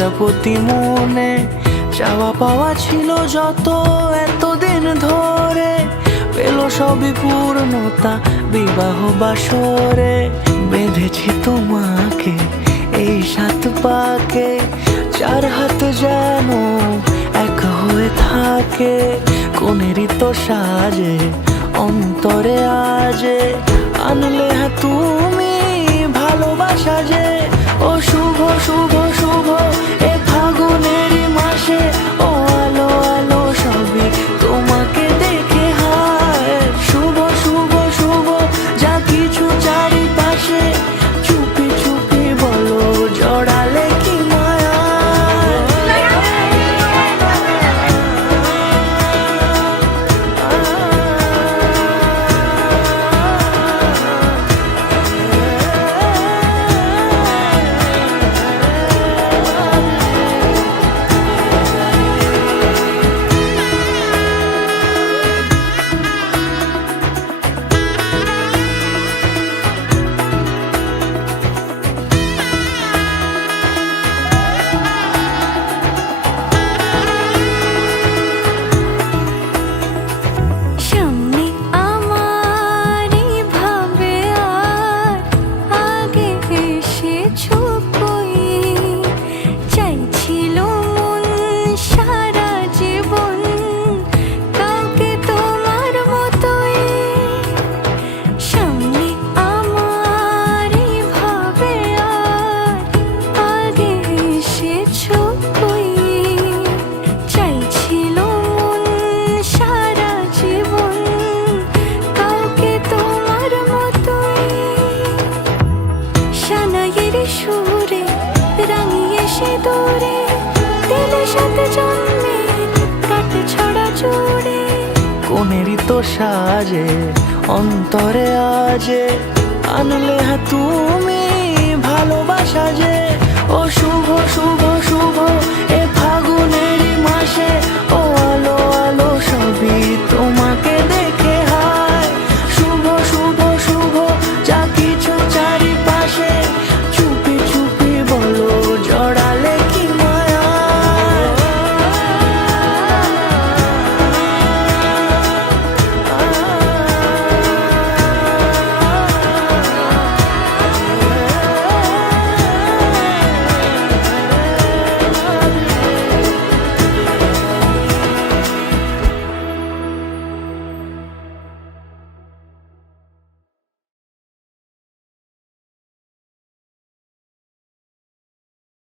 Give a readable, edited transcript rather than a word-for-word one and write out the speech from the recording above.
প্রজাপতি মনে চাওয়া পাওয়া ছিল যত এতদিন ধরে, পেল সবই পূর্ণতা বিবাহ বাসরে। বেঁধেছি তোমাকে এই 7 পাকে, 4 হাত যেন এক হয়ে থাকে। কোনেরই তো সাজে অন্তরে আজে, আনলে তুমি ভালোবাসা যে। ও শুভ শুভ শুভ এ ফাগুনেরই মাসে, ও আলো আলো সবই তোমাকে দেখে হায়। শুভ শুভ শুভ যা কিছু চারিপাশে, চুপি চুপি বলো জড়ালে কি মায়া। সুরে রাঙিয়ে সে দূরে, দিলে সাথে জন্মে কাটে ছড়া জুড়ে। কোনেরই তো সাজে অন্তরে আজে, আনলে তুমি ভালোবাসা যে। ও শুভ শুভ শুভ এ